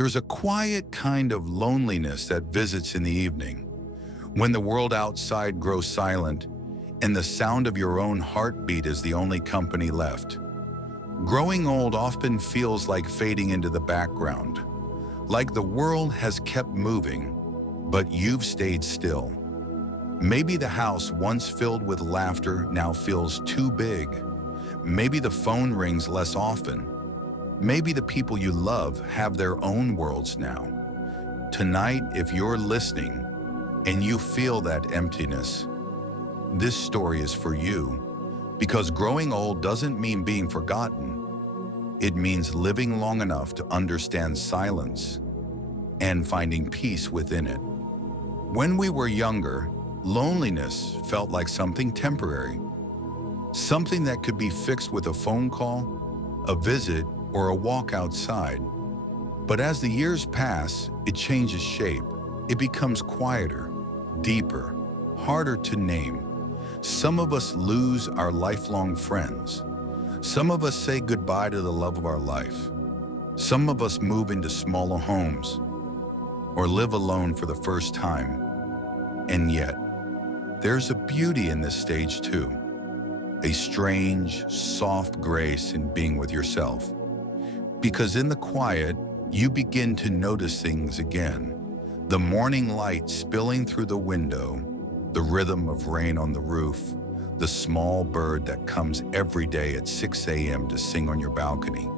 There's a quiet kind of loneliness that visits in the evening, when the world outside grows silent and the sound of your own heartbeat is the only company left. Growing old often feels like fading into the background, like the world has kept moving, but you've stayed still. Maybe the house once filled with laughter now feels too big. Maybe the phone rings less often. Maybe the people you love have their own worlds now. Tonight, if you're listening and you feel that emptiness, this story is for you, because growing old doesn't mean being forgotten. It means living long enough to understand silence and finding peace within it. When we were younger, loneliness felt like something temporary, something that could be fixed with a phone call, a visit, or a walk outside. But as the years pass, it changes shape. It becomes quieter, deeper, harder to name. Some of us lose our lifelong friends. Some of us say goodbye to the love of our life. Some of us move into smaller homes or live alone for the first time. And yet, there's a beauty in this stage too. A strange, soft grace in being with yourself. Because in the quiet, you begin to notice things again. The morning light spilling through the window, the rhythm of rain on the roof, the small bird that comes every day at 6 a.m. to sing on your balcony.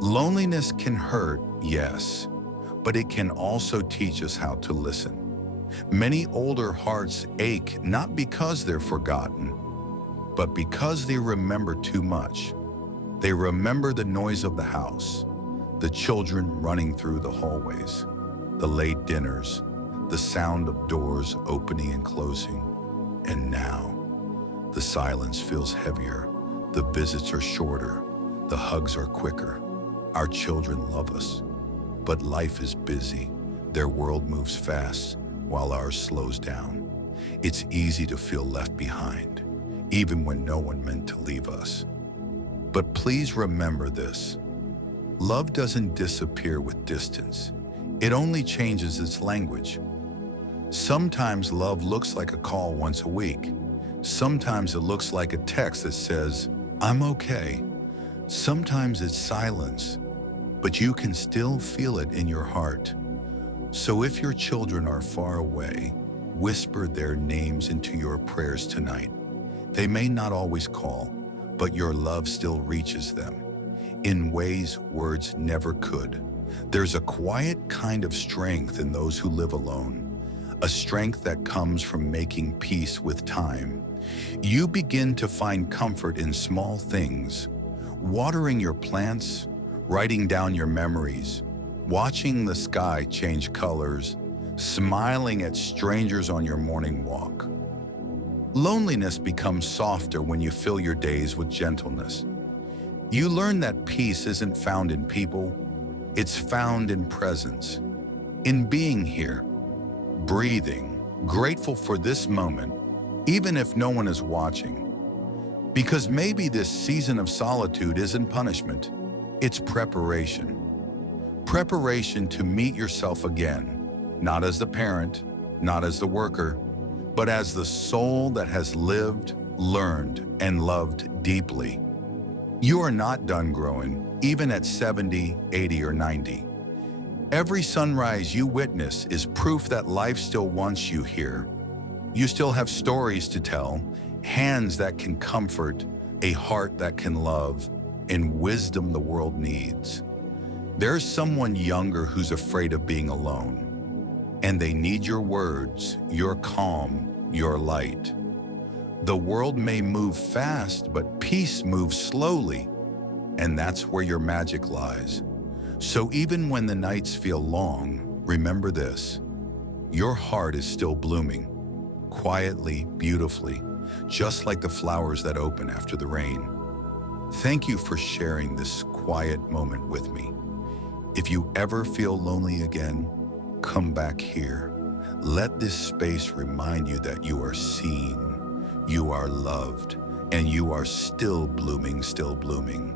Loneliness can hurt, yes, but it can also teach us how to listen. Many older hearts ache not because they're forgotten, but because they remember too much. They remember the noise of the house, the children running through the hallways, the late dinners, the sound of doors opening and closing. And now, the silence feels heavier, the visits are shorter, the hugs are quicker. Our children love us, but life is busy. Their world moves fast while ours slows down. It's easy to feel left behind, even when no one meant to leave us. But please remember this. Love doesn't disappear with distance. It only changes its language. Sometimes love looks like a call once a week. Sometimes it looks like a text that says, "I'm okay." Sometimes it's silence, but you can still feel it in your heart. So if your children are far away, whisper their names into your prayers tonight. They may not always call, but your love still reaches them in ways words never could. There's a quiet kind of strength in those who live alone, a strength that comes from making peace with time. You begin to find comfort in small things, watering your plants, writing down your memories, watching the sky change colors, smiling at strangers on your morning walk. Loneliness becomes softer when you fill your days with gentleness. You learn that peace isn't found in people, it's found in presence, in being here, breathing, grateful for this moment, even if no one is watching. Because maybe this season of solitude isn't punishment, it's preparation. Preparation to meet yourself again, not as the parent, not as the worker, but as the soul that has lived, learned, and loved deeply. You are not done growing, even at 70, 80, or 90. Every sunrise you witness is proof that life still wants you here. You still have stories to tell, hands that can comfort, a heart that can love, and wisdom the world needs. There's someone younger who's afraid of being alone, and they need your words, your calm, your light. The world may move fast, but peace moves slowly, and that's where your magic lies. So even when the nights feel long, remember this: your heart is still blooming, quietly, beautifully, just like the flowers that open after the rain. Thank you for sharing this quiet moment with me. If you ever feel lonely again, come back here. Let this space remind you that you are seen, you are loved, and you are still blooming, still blooming.